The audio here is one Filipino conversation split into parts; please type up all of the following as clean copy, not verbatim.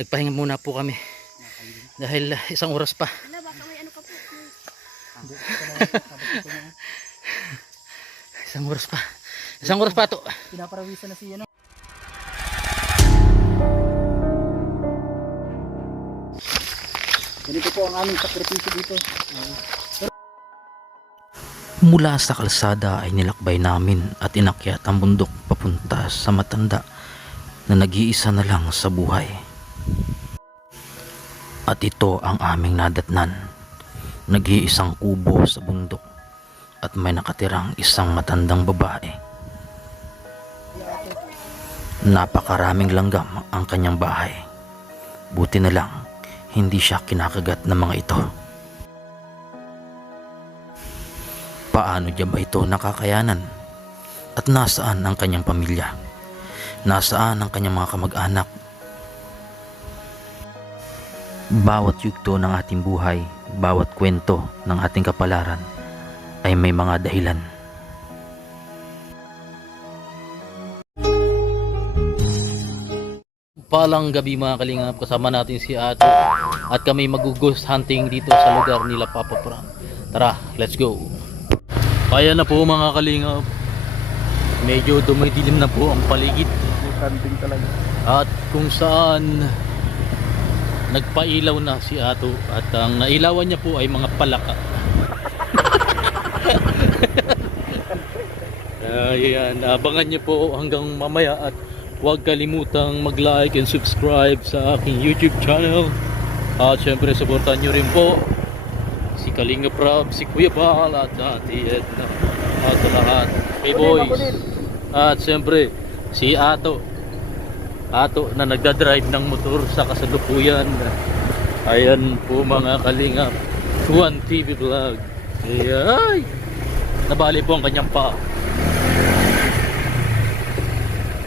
Nagpahinga muna po kami dahil isang oras pa. Wala, baka may ano ka po. Isang oras pa. Isang oras pa to. Pinaparawisan na siya, no? Ganito po ang aming sakripisyo dito. Mula sa kalsada ay nilakbay namin at inakyat ang bundok papunta sa matanda na nag-iisa na lang sa buhay. At ito ang aming nadatnan. Nag-iisang kubo sa bundok at may nakatirang isang matandang babae. Napakaraming langgam ang kanyang bahay. Buti na lang hindi siya kinakagat ng mga ito. Paano niya ba ito nakakayanan? At nasaan ang kanyang pamilya? Nasaan ang kanyang mga kamag-anak? Bawat yugto ng ating buhay, bawat kwento ng ating kapalaran ay may mga dahilan. Palang gabi mga kalingap, kasama natin si Ato at kami mag-ghost hunting dito sa lugar nila Papa Fran. Tara, let's go! Kaya na po mga kalingap, medyo dumidilim na po ang paligid. Hunting talaga. At kung saan nagpailaw na si Ato at ang nailawan niya po ay mga palaka. Ayan, abangan niyo po hanggang mamaya at huwag kalimutang mag-like and subscribe sa aking YouTube channel. At syempre supportan niyo rin po si Kalinga Prab, si Kuya Bal at Ate Edna at lahat kay boys. At syempre si Ato na nagdadrive ng motor sa kasalukuyan. Ayan po mga kalingap, Juan TV Vlog. Ay, nabali po ang kanyang paa.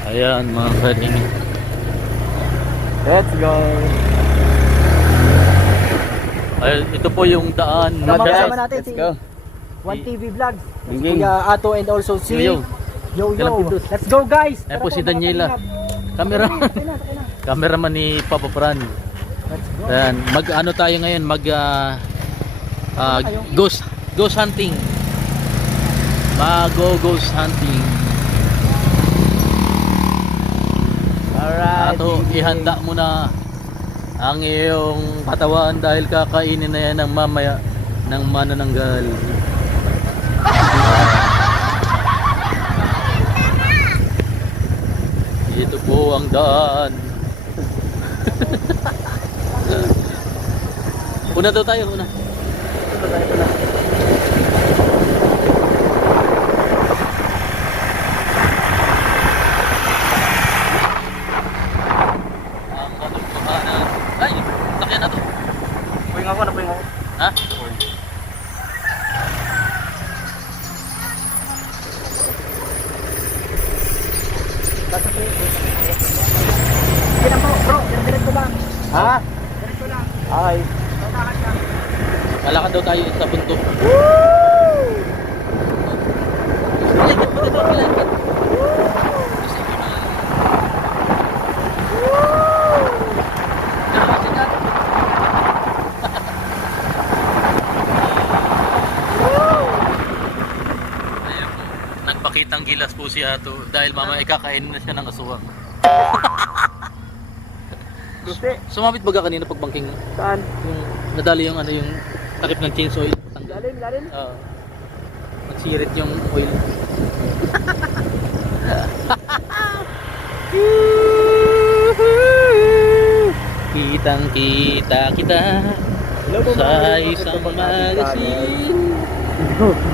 Ayan mga kalingap, Let's go! ayan, ito po yung daan. Sama natin Let's si go. One TV Vlogs. Ginging. Kuya Ato and also si Yo. Yo. Kalapindot. Let's go guys! Ayan po Tara si mga Daniela, kalingap. cameraman. Sakay na. Cameraman ni Papa Fran. Let's go. Ayan, mag-ano tayo ngayon, ghost hunting. Ghost hunting. Alright. Ato, ihanda mo na ang iyong katawan dahil kakainin na yan ng mamaya ng manananggal. Ito po ang daan. Una daw tayo, una. Ang katotohanan. Ay, sakyan na to. Puwing ako. Ha? Sige na po, bro. Diretso lang. Ha? Diretso lang. Ay. Tawtakan lang. Malakad daw tayo sa bundok. Nagpakitang gilas po si Ato dahil mama ikakain na siya ng aswang. Lupi. Sumabit ba ka kanina pagbangking mo? Saan? Yung nadali yung yung takip ng chainsaw oil. Tanggal. Galing. Nagsirit yung oil. Kitang kita kita sa isang magazine.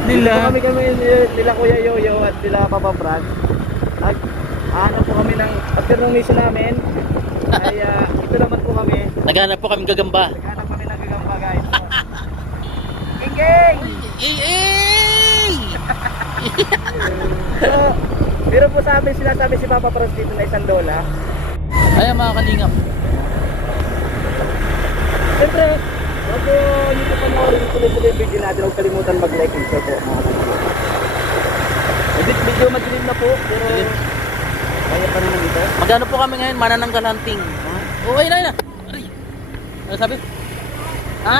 Nila nila Kuya Yoyo at nila Papa Fran. Ano po kami ng after nung mission namin ay ito naman po kami. Naghanap po kami gagamba. Naghanap kami ng gagamba guys. Geng! So, pero po sa amin sinasabi si Papa Fran dito na $1. Ayan mga kalingap. Siyempre, bago nyo po panoorin tuloy-tuloy yung video natin, huwag kalimutan mag-like and share po mga kalingap. Medyo madilim na po, pero kaya pa naman dito. Magano po kami ngayon, manananggal hunting. Okay na. Ano sabi? Ha?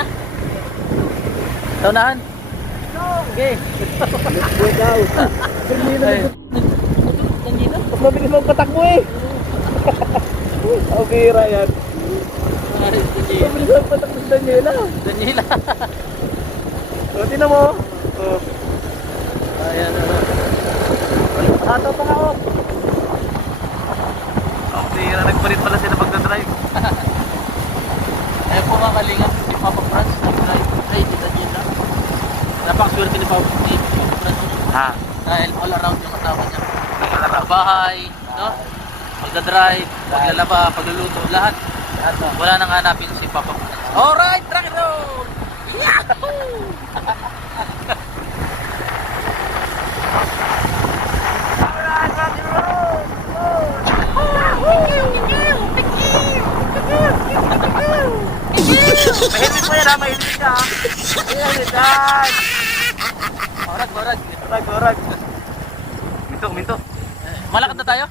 Taunahan? Okay. Let's go daw. Ay. Daniela? Mas mabilis mo patakbo eh. Okay, Ryan. Ay, Daniela. Mabilis mo patakbo si Daniela. Daniela. O, tinan mo. O, Ayan, ano. hataw pa nga o. Okay, nagpalit pala sila pagdadrive. Ayan po mga kalingan, si Papa Franz, nag-drive. Ay, si Daniela. Napakaswerte ni Papa Franz. Ha? Dahil all around yung asawa niya. Sa bahay, no? Magdadrive, paglalaba, pagluluto, lahat. Wala nang hanapin si Papa Franz. Alright, rock and roll! Yahoo! Alright, rock and roll! Mahilig mo yan ha, mahilig ka ha. Mahilig yan. Orag, orag. Orag, orag. Minto. Malakad na tayo?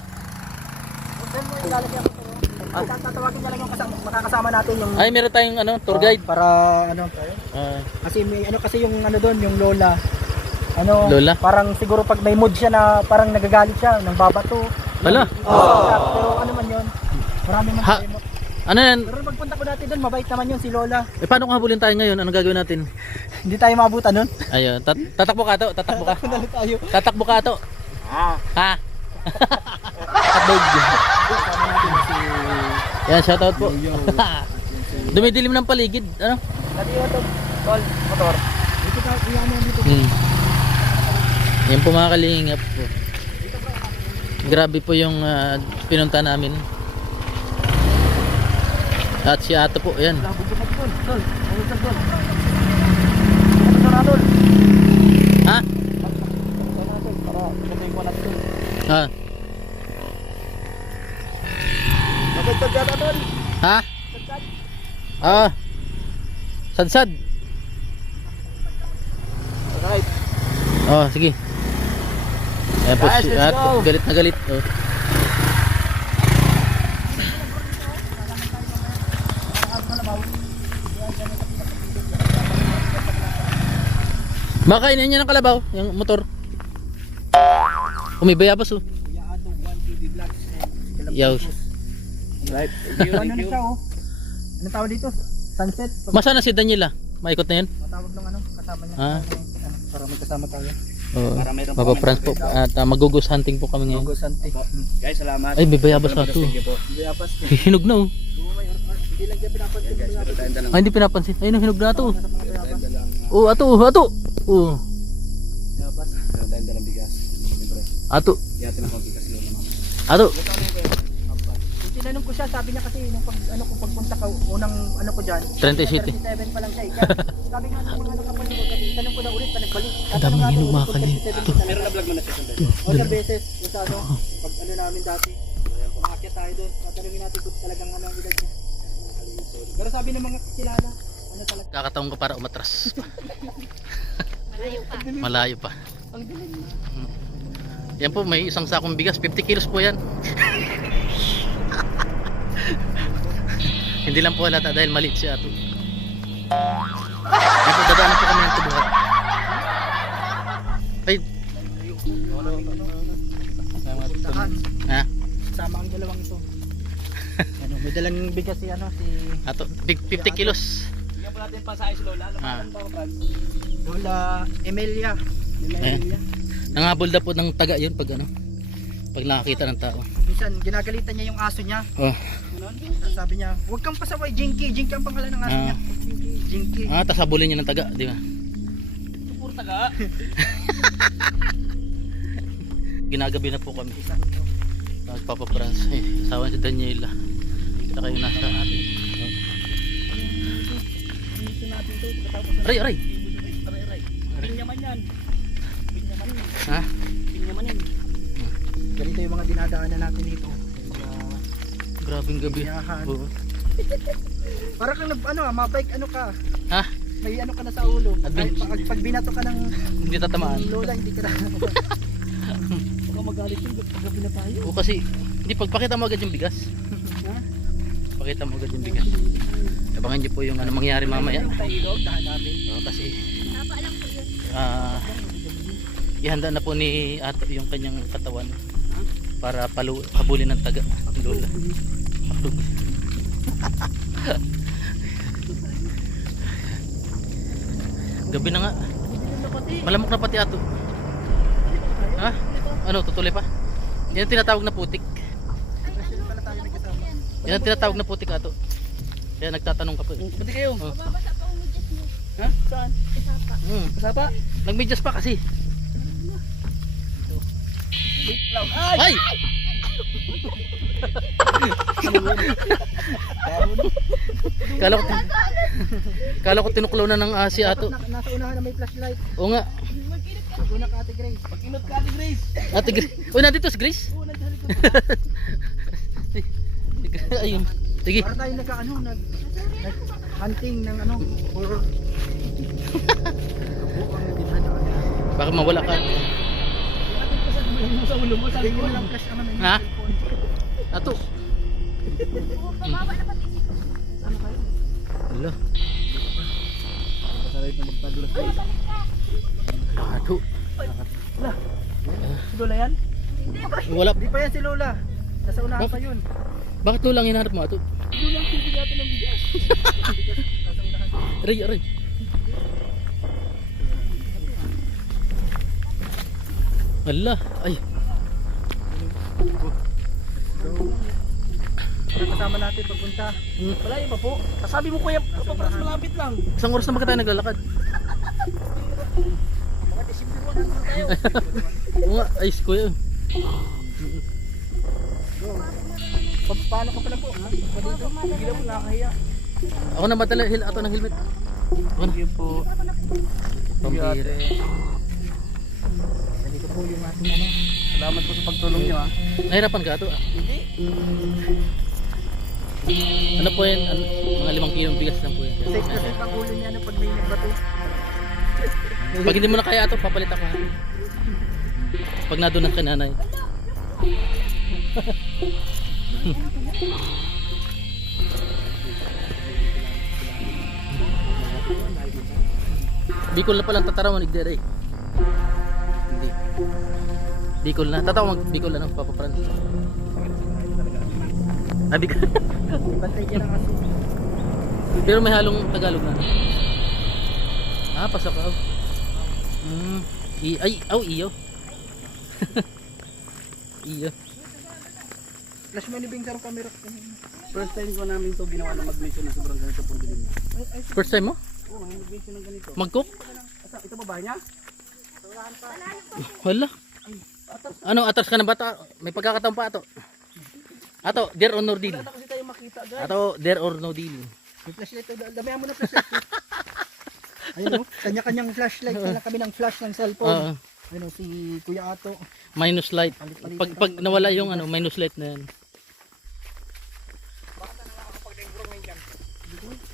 Tatawagin niya lang yung makakasama natin yung Ay, meron tayong ano, tour guide. para ano Ah, kasi may ano kasi yung ano doon yung lola ano Lola? parang siguro pag may mood siya na parang nagagalit siya nang babato. Hala. Pero ano man yun, marami man Ha? tayo. Ano yan? Pero pagpunta ko natin doon, mabait naman yun si Lola. Eh, paano kung habulin tayo ngayon? Anong gagawin natin? Hindi tayo maabutan nun. Ayun, tatakbo ka to, tatakbo ka. Dali tayo. Tatakbo ka to. Ah. Ha? Kabog. Yan, shoutout po. Dumidilim ng paligid. Ano? Dali mo to, tol, motor. Dito ka, iyan mo dito. Yan po mga kalingap po. Grabe po yung pinunta namin. At si Ato po, yan. Labog ka tol, tol. Ayun tol, tol. Tol. Ha? Para tuloy ko natin. Ha? Magandang gata tol. Ha? Ah. Sadsad. Alright. Oh, sige. Ayan po Guys, si let's Ato. go. Galit na galit. Oh. Makainin niya ng kalabaw, yung motor. Umibayabas oh. Kuya Ato, 1TV Vlogs. Yaw. Right. Ano na siya oh? Anong tawag dito? Sunset? Masa na si Daniela? Maikot na yan? Matawag ng ano, kasama niya. Ah. Para magkasama tayo. Oo. Para mayroon Papa Franz po. At magugos hunting po kami ngayon. Logo Sante. Guys, salamat. Ay, may bayabas pa ito. Biyapas. Hinog na oh. Hindi lang dyan pinapansin. Guys, Ay, hindi pinapansin. Ayun ang hinog na ito. Oh, ato, ato. Oh, Biyapas. Meron tayong dalang bigas. Siyempre. ato. Yatin ako bigas lolo naman. Ato. Tinanong ko siya, sabi niya kasi nung pag ano kung pagpunta ka unang ano ko diyan. 37. 37 pa lang siya. Sabi nga nung ano ka pa niyo, tanong ko na ulit pa nagbalik. Ang daming hinog mga kalingap. Ito. Meron na vlog mo na siya. O sa beses, yung sa ano, pag ano namin dati. Umakyat tayo doon. Tatanungin natin kung talagang ano ang edad niya. Pero sabi ng mga kilala, ano talaga. Kakataon ko para umatras. Malayo pa. Ang dilim. Yan po, may isang sakong bigas. 50 kilos po yan. Hindi lang po halata dahil maliit si Ato. Yan po, dadaanan po kami ng tubuhan. Ay. Ha? Sama ang dalawang ito. Ano, may dalang bigas si ano si Ato, 50 kilos. Bigyan po natin pasahe si Lola. Alam mo Ah. ano ba Brad? Lola Emilia. Eh. Nangabolda po ng taga yun pag ano. Pag nakakita ng tao. Minsan ginagalitan niya yung aso niya. Oh. Ganon. Sabi niya, "Huwag kang pasaway, Jinky." Jinky ang pangalan ng aso Ah. niya. Jinky. Ah, tas habulin niya ng taga, di ba? Puro taga. Ginagabi na po kami. Papa Franz, asawa si Daniela. Kita kayo nasa atin. Aray, aray. Pinyaman yan. Pinyaman. Ha? Pinyamanin. Ganito yung mga dinadaanan natin dito. Grabing gabi. Yahan. Oo. Para kang ano, mabike ano ka. Ha? May ano ka na sa ulo. Kahit Adventure. pag binato ka ng Hindi tatamaan. lola, hindi ka na. Baka magalit yung paggabi na tayo. O kasi, hindi pagpakita mo agad yung bigas. Ha? Pakita mo agad yung bigas. Abangan niyo po yung ano mangyari mamaya. Kasi ihanda na po ni Ato yung kanyang katawan para habulin ng taga ng lola. Gabi na nga. Malamok na pati Ato. Ha? Ano, tutuloy pa? Yan ang tinatawag na putik. Yan ang tinatawag na putik Ato. Kaya nagtatanong ka po. Pati kayo. Oh. Babasa pa ang medyas niyo. Ha? Saan? Isapa. Kasapa? Nagmedyas pa kasi. Ay! Ay! Kala ko tinuklaw na ng si Ato. Nasa unahan na may flashlight. Oo nga. Una ka Ate Grace. Pag-inot ka Ate Grace. Ate Grace. Uy, nandito si Grace. Oo, nandiyan sa likod. Ayun. Sige. Para tayo hunting ng ano, horror. Baka mawala ka. Sa ulo mo, sa likod lang flash naman. Ha? Ato. Kawawa na pati si Ano kayo? Hala. Pasalit na magpadulas kayo. Ato. Wala. Si Lola yan? Wala. Di pa yan si Lola. Nasa unahan pa yun. Bakit to lang hinahanap mo Ato? Yun lang tubig natin ng bigas. Nasa unahan. Aray, aray. Hala. Ay. Para kasama natin pagpunta. Wala yun pa po. Sabi mo kuya, paparas malapit lang. Isang oras na ba tayo naglalakad? Mga December 1 na tayo. Oo nga. Ay, kuya. Paano ka pala po? Dito, hindi na po nakakahiya. Ako na madala Ato ng helmet. Ako na. Thank you po. Pambira. Dito po yung ating ano. Salamat po sa pagtulong niyo ha. Nahirapan ka Ato? Hindi. Ano po yan? Ano, mga 5 kilong bigas lang po yan. Safe na safe ang ulo niya pag may nagbato. Pag hindi mo na kaya Ato, papalit ako ha. Pag nadunan ka nanay. Bicol na palang tatarawan igdere. Hindi. Bicol na. Tatawa mag Bicol ano papaparan. Ah, Bicol. Bantay niya lang kasi. Pero may halong Tagalog na. Ah, pasakaw. Iyo. Iyo. Flash mo ni Bing sa camera. First time ko namin to ginawa na mag-mission na sobrang ganito po dilim niya. First time mo? Oo, mag-mission ng ganito. Mag-cook? Ito ba bahay niya? Wala. Ano, atras ka ng bata? May pagkakataon pa Ato. Ato, there or no deal. Wala na kasi tayo makita guys. Ato, there or no deal. May flashlight to. Damihan mo na flashlight. Ayun o, kanya-kanyang flashlight. Kanya kami ng flash ng cellphone. Ayun o, si Kuya Ato. Minus light. Pag nawala yung ano, minus light na yan.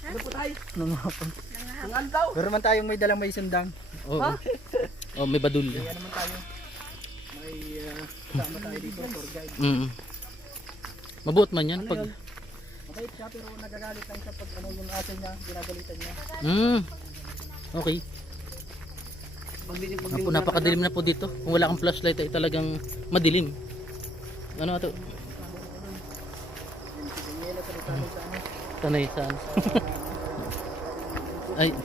Ano po tayo? Nangapon. Nangandaw. Pero naman tayong may dalang may sundang. Oo. Oh, may badul. Kaya naman tayo. May kasama tayo dito, tour guide. Mabuot man yan pag Mabait siya pero nagagalit lang siya pag ano yung aso niya, ginagalitan niya. Okay. Apo, napakadilim na po dito. Kung wala kang flashlight ay talagang madilim. Ano Ato? Sanay saan? Ay,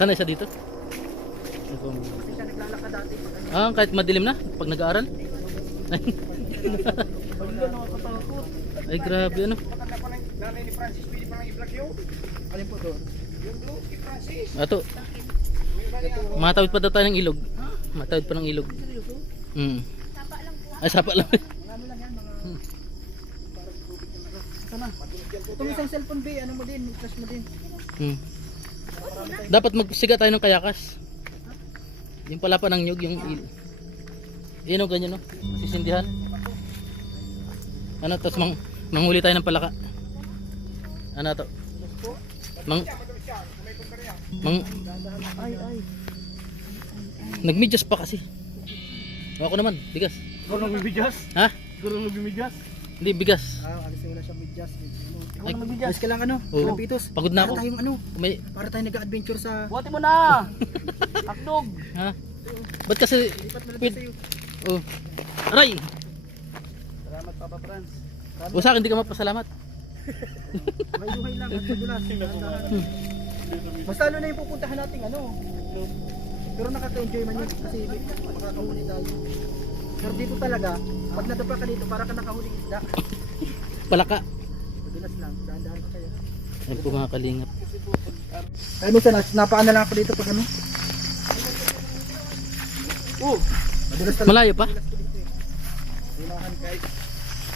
sanay siya dito? Kasi siya naglalakad dati pag ano. Ah, kahit madilim na pag nag-aaral? Pag yun nakakatakot. Ay, grabe ano. Matanda pa ng nanay ni Francis, pwede pa nang i-vlog yun. Alin po doon? Yung blue, kay Francis. Ato, matawid pa daw tayo ng ilog. Matawid pa ng ilog. Sapa lang po. Ay, sapa lang. Ano lang yan, mga parang tubig na ano. Ito na. Itong isang cellphone ba, ano mo din, flash mo din. Dapat magsiga tayo ng kayakas. Yung pala pa ng nyug, yung yun o, ganyan no. Sisindihan. Ano, tapos manghuli tayo ng palaka. Ano to? Ay. Nagmidyas pa kasi. Ako naman, bigas. Siguro nang bimigas? Ha? Siguro nang bimigas? Hindi, bigas. Alisin mo na siya medyas. Ay, Mas ka lang ano, Oo. Pitos. Pagod na ako. Para tayong ano, May, para tayo nag-adventure sa... Buhati mo na! Hotdog! ha? Ba't kasi, Lipat mo lang Wait. sa'yo. oh. Aray! Salamat Papa Franz. O sa akin, hindi ka mapasalamat. May duhay lang at madulas. Basta ano na yung pupuntahan natin ano. Pero nakaka-enjoy man yun kasi makakahuli tayo. Pero dito talaga, pag nadapa ka dito para ka nakahuli isda. Palaka. Madulas lang, dahan-dahan pa kayo. Yan po mga kalingap. Ay minsan, napaan na lang ako dito pag ano. Madulas talaga. Malayo pa? Unahan guys.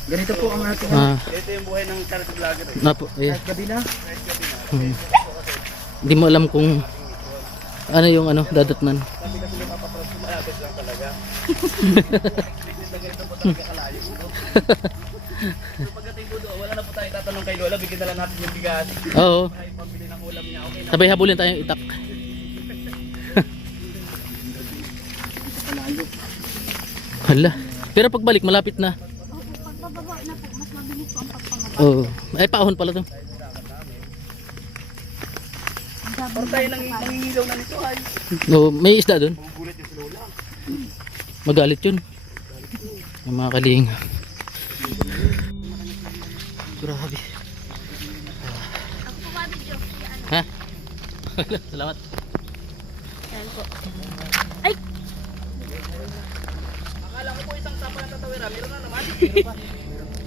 Ganito po ang ating Ah, ito yung buhay ng charity vlogger. na po. Eh. Kahit gabi na. Hmm. Hindi mo alam kung ano yung ano, dadatnan. Sabi kasi yung mapapras, malapit lang talaga. So pagdating po doon, wala na po tayo tatanong kay Lola, bigyan na lang natin yung bigas. Oo. Ay, pambili ng ulam niya, okay na. Sabay habulin tayong itak. Hala. Pero pagbalik, malapit na. Opo, pagbababa na po, mas mabilis po ang pagpangaba. Oo. Ay, paahon pala to. Para tayo nangingilaw na nito ay. Oo, may isda doon. Magugulit yung si Lola. Magalit yun. Ang mga kalinga. Grabe. Ako po ba video? Ano? Ha? Salamat. Yan po. Ay! Akala ko po isang tapa ng tatawira, meron na naman.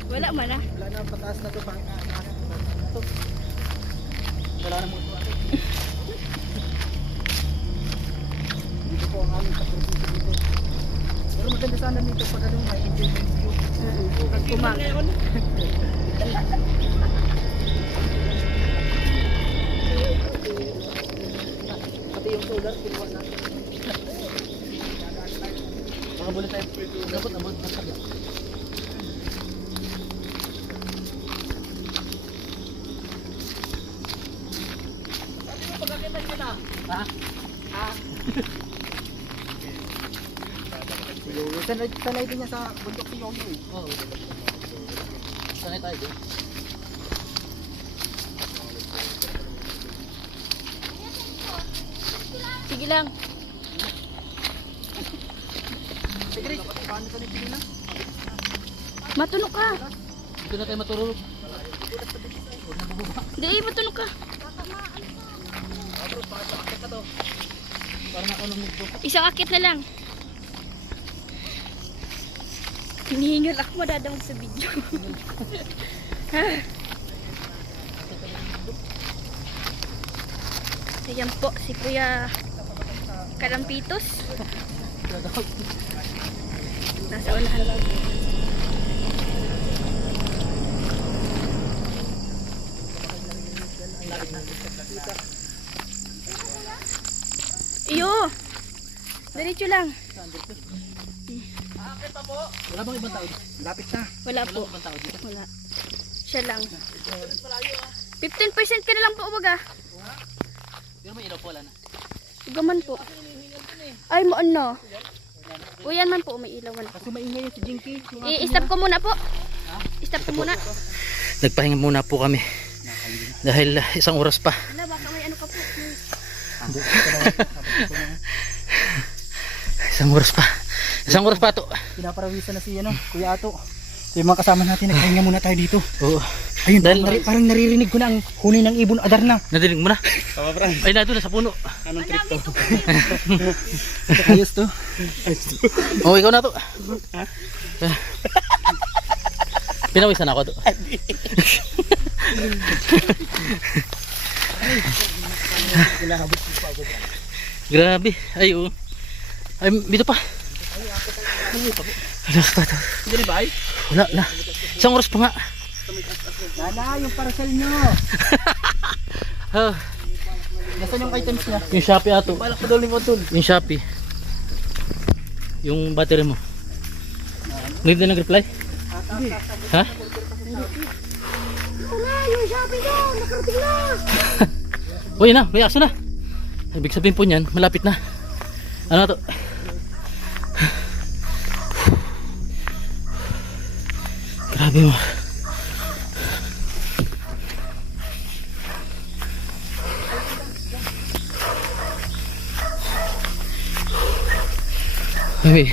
Wala man ah. Wala na, pataas na to pang wala na mo ito. Dito po ang aming sakripisyo dito. Pero maganda sana dito pag ano, may enjoyment view. Pag kumang. Pati yung solar, kinuha na. Makabuli tayo. Dapat naman, masaya. Sabi mo, pagkakita nyo na. Ha? Ha? Sanay din niya sa bundok si Yoyo eh. Oo. Sanay tayo doon. Sige lang. Sige rin, paano ka nito na? Matulog ka. Dito na tayo matulog. Hindi, matulog ka. Para makulong nito. Isang akit na lang. Hinihingal ako, madadamag sa video. Ayan po, si Kuya Kalampitos. Nasa unahan lang. Iyo! Diretso lang. Wala bang ibang tao dito? Lapit na. Wala po. Ibang tao dito? Wala. Siya lang. 15% ka na lang po, umaga. Pero may ilaw po, wala na. Gaman po. Ay, mo ano. Uyan man po, may ilawan. Kasi maingay yung si Jinky. I-stop ko muna po. I-stop ko muna. Nagpahinga muna po kami. Dahil isang oras pa. Wala, baka may ano ka po. Isang oras pa. Isang oras pa to. Pinaparawisan na si ano, Kuya Ato. Yung mga kasama natin, nagpahinga muna tayo dito. Oo. Ayun, Dahil- parang naririnig ko na ang huni ng ibon adar na. Nadinig mo na? Tama, Franz. Ay, na doon na sa puno. Anong trip to? Ayos to. Oh, ikaw na to. Pinawisan ako to. Grabe. Ay, oo. Ay, dito pa. Wala pa to. Hindi ba ay? Wala na. Isang oras pa nga. Lala, yung parcel nyo. Ah, Nasaan yung items niya? yung Shopee ato. Balak pa daw ni Motul. Yung Shopee. Yung battery mo. Hindi na nag-reply? Hindi. Ha? Wala, yung Shopee ko. Nakarating na. Uy na, may aso na. Ibig sabihin po niyan, malapit na. Ano to? Grabe. Sabi mo. Hey.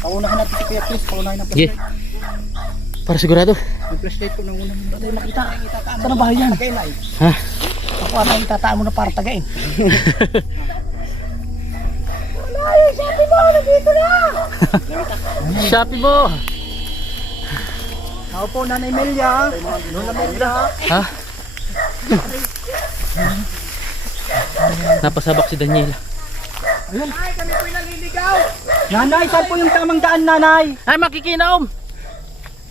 Paunahan natin si Kuya Chris, paunahan ng Sige. flashlight. Para sigurado. Yung flashlight ko nang unang tayo makita. Saan ang bahay yan? Ha? Ako ata itataan mo na para tagain. Shopee mo. Ako po, Nanay Melia. Lola Melia. Ha? Napasabak si Daniel. Ayun. Ay, kami po'y naliligaw. Nanay, saan po yung tamang daan, Nanay? Ay, makikinaom.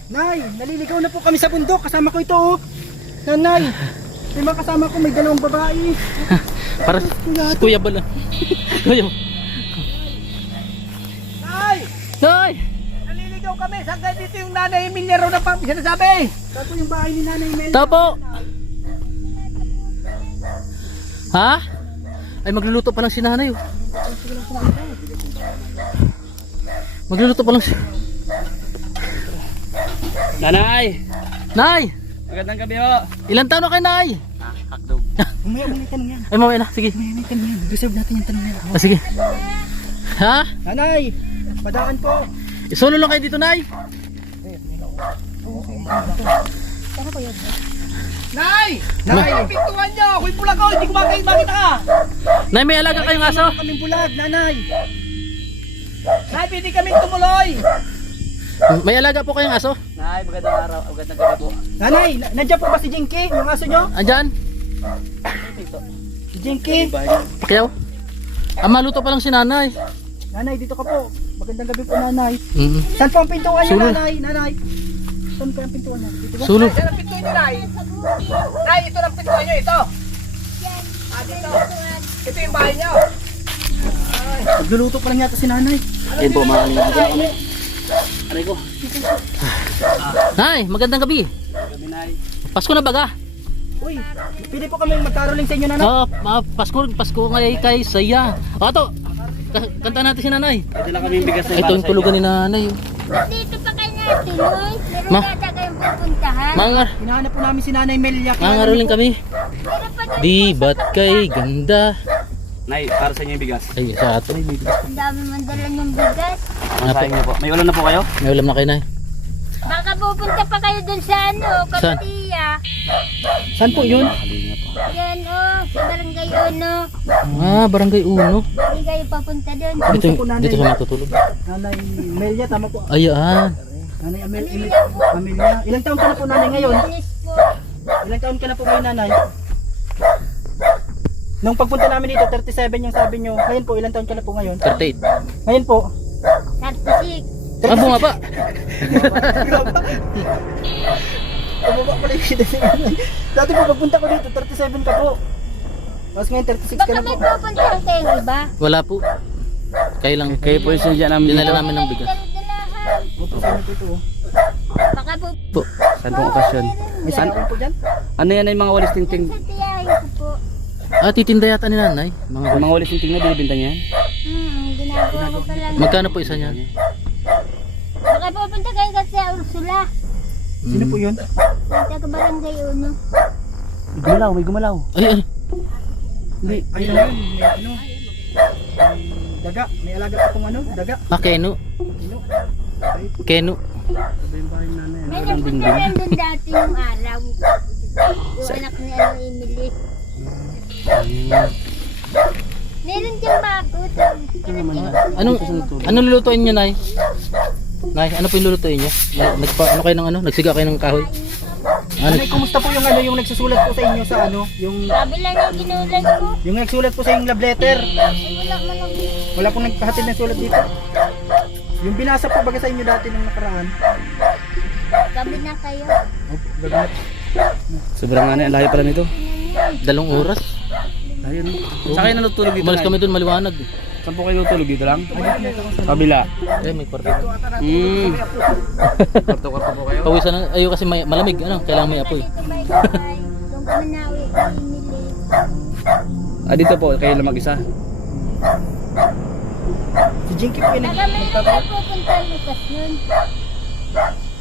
Nay, naliligaw na po kami sa bundok. Kasama ko ito, oh. Nanay, may mga kasama ko, may dalawang babae. Para si Kuya Bala. Kuya. Nay, Nay! naliligaw kami. Saan kayo dito yung Nanay Emilia raw na sinasabi? Saan po yung bahay ni Nanay Emilia? Tapo! Ha? Ay, magluluto pa lang si nanay. Oh. Magluluto pa lang si... Nanay! Nay! Magandang gabi ho! Ilan taon na kay Nay? Hakdog. Umaya mo na yung tanong yan. Ay, mamaya na. Sige. Umaya na yung tanong yan. Reserve natin yung tanong yan. Ah, sige. Ha? Nanay, padaan po. Solo lang kayo dito, Nay? Nay! Nay, ang pintuan nyo! Ako'y bulag ko! Hindi ko makita ka! Nay, may alaga kayong aso? Kaming bulag, Nanay! Nay, pwede kaming tumuloy! May alaga po kayong aso? Nay, magandang araw. Magandang gabi po. Nanay, nandiyan po ba si Jinky? Yung aso nyo? Andyan? Si Jinky? Pakiyaw? Maluto pa lang si nanay. Nanay, dito ka po. Magandang gabi po, Nanay. Mm. Saan po ang pintuan nyo, Sulod. Nanay? Nanay? Saan po ang pintuan nyo? Dito ba? Sulog. Saan ang pintuan nyo, Nay? Nay, ito ang pintuan nyo, ito. Dito. Ito yung bahay nyo. Nagluluto pa lang yata si Nanay. Yan po, mga kalingap ko kami. Aray ko. Nay, magandang gabi. Gabi, Nay. Pasko na baga? Uy, pwede po kami magkaroling sa inyo, Nanay. Pasko ngayon kay Saya. Ato, kanta natin si nanay. Ito lang kami yung bigas na Ito yung tulugan ni nanay. Dito pa kayo natin, Loy. Meron Ma. yata kayong pupuntahan. Hinahanap po namin si Nanay Melia. Mangaroling kami. Meron pa doon. Di ba't kay ganda? Nay, para sa inyo yung bigas. Ay, sa ato. Ang dami man dala ng bigas. Ang sayang niyo po. May ulam na po kayo? May ulam na kayo, nay. Baka pupunta pa kayo doon sa Kapatiya. Saan po yun? Kalingap po. Yan, sa Barangay Uno. Barangay Uno. Hindi kayo papunta doon. Dito sa matutulog. Nanay Melia, tama po. Ayan. Nanay Amelia. Ilang taon ka na po, Nanay, ngayon? Alis po. Ilang taon ka na po ngayon, Nanay? Nung pagpunta namin dito, 37 yung sabi nyo. Ngayon po, ilang taon ka na po ngayon? 38. Ngayon po, 36. Bunga pa. bumaba pala yung edad ni Nanay. Dati po, pagpunta ko dito, 37 ka po. Tapos ngayon, 36 ka Baka na may po. pupuntahan kayong iba. Wala po. Kayo lang. Kayo po yung sinadya namin. Dinala namin ng bigas. Dala-dalahan. Opo, saan po ito? Baka po Po. Saan pong okasyon? May saan po dyan? Ano yan ay mga walis tingting? sa tiyahin ko po. Titinda yata ni nanay. Mga Mga walis tingting na binibinta niya yan? Ginagawa ko pa lang. Magkano po isa niyan? Baka pupunta kayo kasi sa Ursula. Sino po yun? Sa Barangay Uno. May gumalaw, may gumalaw. Ay. Hindi. Ay, ano yun? May ano? May daga. May alaga pa pong ano? Daga. Keno. Keno. May nagpuntahan doon dati yung araw. Yung anak ni Emily. Meron diyang bakot. Anong lulutuin niyo, nay? Nay, ano po yung lulutuin niyo? Ano kayo ng ano? Nagsiga kayo ng kahoy? Ano? Nanay, kumusta po yung ano, yung nagsusulat po sa inyo sa ano? Yung Sabi lang yung ginulat ko. yung nagsulat po sa inyong love letter. Wala man ang Wala pong nagpahatid ng sulat dito. Yung binasa po baga sa inyo dati nung nakaraan. gabi na kayo. Opo, gagamit. Sobrang ano, ang layo pala nito. 2 oras. Layo no? Saan kayo natutulog dito? Umalis Nay? kami doon maliwanag. Saan po kayo natutulog dito lang? Kabila. May kwarto. Kwarto-kwarto po kayo? Pawisan na. Ayo kasi malamig. Ano? Kailangan may apoy. Doon kami nawi kay Emily. Dito po, kayo lang mag-isa. Si Jinky po yun. Baka may pupunta Lucas nun.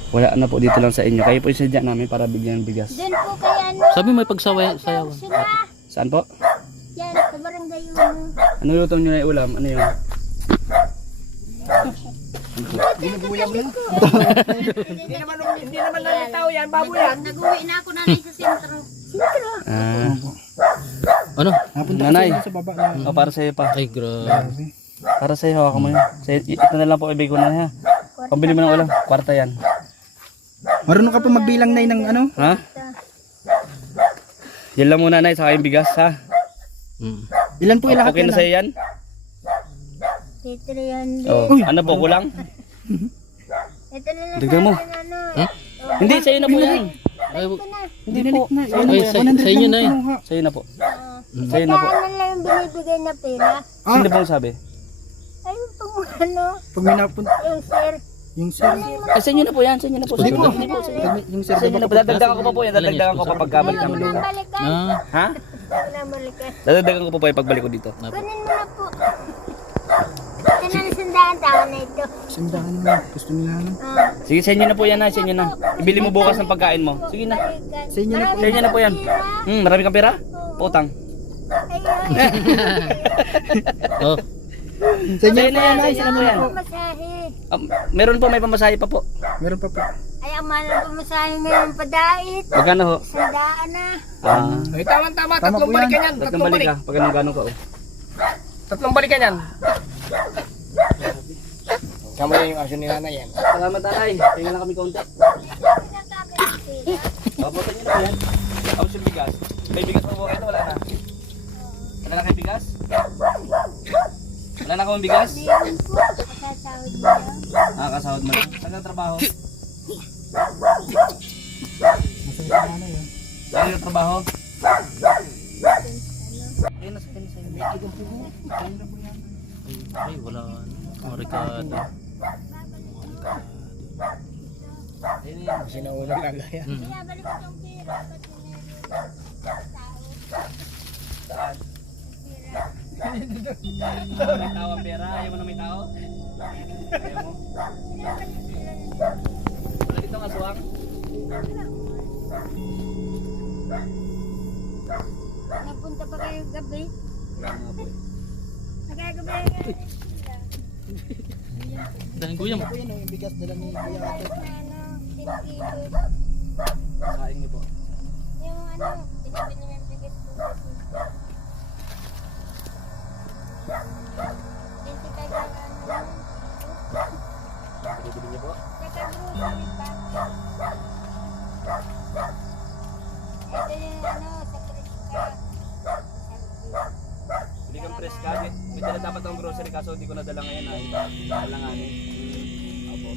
Wala na po, dito lang sa inyo. Kayo po yung sadya namin para bigyan ng bigas. Doon po kaya ano. Sabi may pagsayawan. Sila. Saan po? Yan, sa barangay Uno. Ano luto nyo na yung ulam? Ano yun? Hindi naman lang tao yan, babo yan. Nag-uwi na ako nanay sa sentro. Ah, Ano? nanay. Sa baba na. O, para sa'yo pa. Ay, grabe. Para sa'yo, hawakan mo yun. Ito na lang po, ibig ko na ha. Pambili mo ng ulam. Kwarta yan. Marunong ka pa magbilang na ng ano? Ha? Yan lang muna, nay. Saka yung bigas, ha? Mm. Ilan po ilahat Okay na yan? sa'yo yan? Ito na yan. Oh, ano po, kulang? Ito na lang Dagdag mo. sa akin, ano. Hindi, sa'yo na po yan. Ay, Ito na. Hindi po. ay, sa inyo na eh. Sa'yo na po. Sa'yo na po. Kailangan lang yung binibigay na pera. Sino pong sabi? Ayun pong ano. Pag may napunta, Yung sir. yung sir. Ay, sa inyo na po yan. Sa inyo na po. Hindi po. Hindi po, sa inyo. Yung sir. Sa inyo na po. Dadagdagan ko pa po yan. Dadagdagan ko pa pagkabalik Ayaw namin mo dito. nang balikan. Ah, Ha? Pinabalikan. Dadagdagan ko pa po yung pagbalik ko dito. Kunin mo na po. Ito na sandaan tao na ito. Sandahan mo. Gusto nila ano? Sige, sa inyo na po yan, ha. Sa inyo na. Ibili mo bukas ng pagkain mo. Sige na. Sa inyo na po. Sa inyo na po yan. Marami kang pera? Utang. Ayun. oh. Sa inyo Sa inyo na yan. Sa inyo na po yan. Masahe. Meron po, may pamasahe pa po. Meron pa po. Ay, ang mahal ng pamasahe ngayon padait. Magkano ho? Sandaan na. Ay, tama. Tatlong balikan yan. Tatlong balik ka. Pag ganun ka, oh. Tatlong balikan yan. Kama yung aso ni nanay yan. Salamat, nanay. Tingnan lang kami konti. Opo, sa inyo na po yan. Tapos yung bigas. May bigas pa po kayo, wala na. Wala na kayong bigas? Wala na kayong bigas? Masasahod mo lang. Ah, kasahod mo lang. Saan ka trabaho? Saan ka trabaho? Ayun na, sa inyo. Ay, wala. Marikado. Ayun yan. Sinauna lang yan. Binabalik ko yung pera. Ba't May tao ang pera. Ayaw mo na may tao? Ayaw mo? Wala dito ang aswang? napunta pa kayo gabi? Nga po. Nagagabi kayo. Dahil guyam. Ito yun, yung bigas dala ni Kuya Ate. Ano, 10 kilos. Kain niyo po. Yung ano, pinabili ng bigas po kasi. 25 lang ano. Pinibili niyo po? Saka grocery pa. Ito yung ano, sa Priska. Hindi kang press ka. May dala dapat ang grocery kaso hindi ko nadala ngayon ay alanganin. Opo.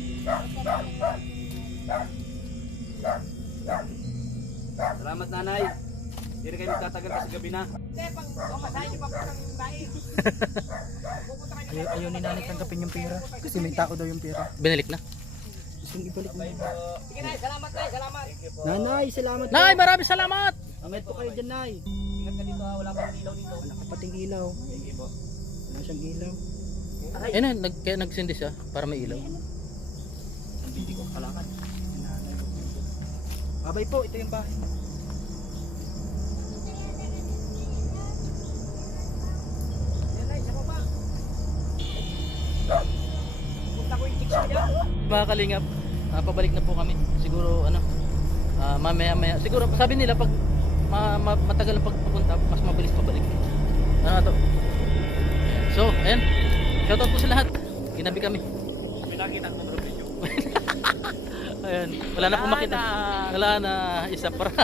Salamat, nanay. Hindi na kayo magtatagal kasi gabi na. Ayaw ni nanay tanggapin yung pera. Kasi may tao daw yung pera. Binalik na. Gusto nyo ibalik mo. Sige nay, salamat nay, salamat. Nanay, salamat. Nay, maraming salamat! Amet po kayo dyan, nay. Ingat ka dito ha, wala pang ilaw dito. Wala ka pating ilaw. Sige po. Wala siyang ilaw. Ayun na, kaya nagsindi siya para may ilaw. Hindi ko kalakad. Babay po, ito yung bahay. Mga kalingap, pabalik na po kami. Siguro ano, mamaya-maya. Siguro sabi nila pag matagal ang pagpupunta, mas mabilis pabalik. Ano na to? Ayan. So, ayan. Shoutout po sa lahat. Ginabi kami. Pinakita ko ng video. Ayan. Wala na po makita. Wala na. Isa prank.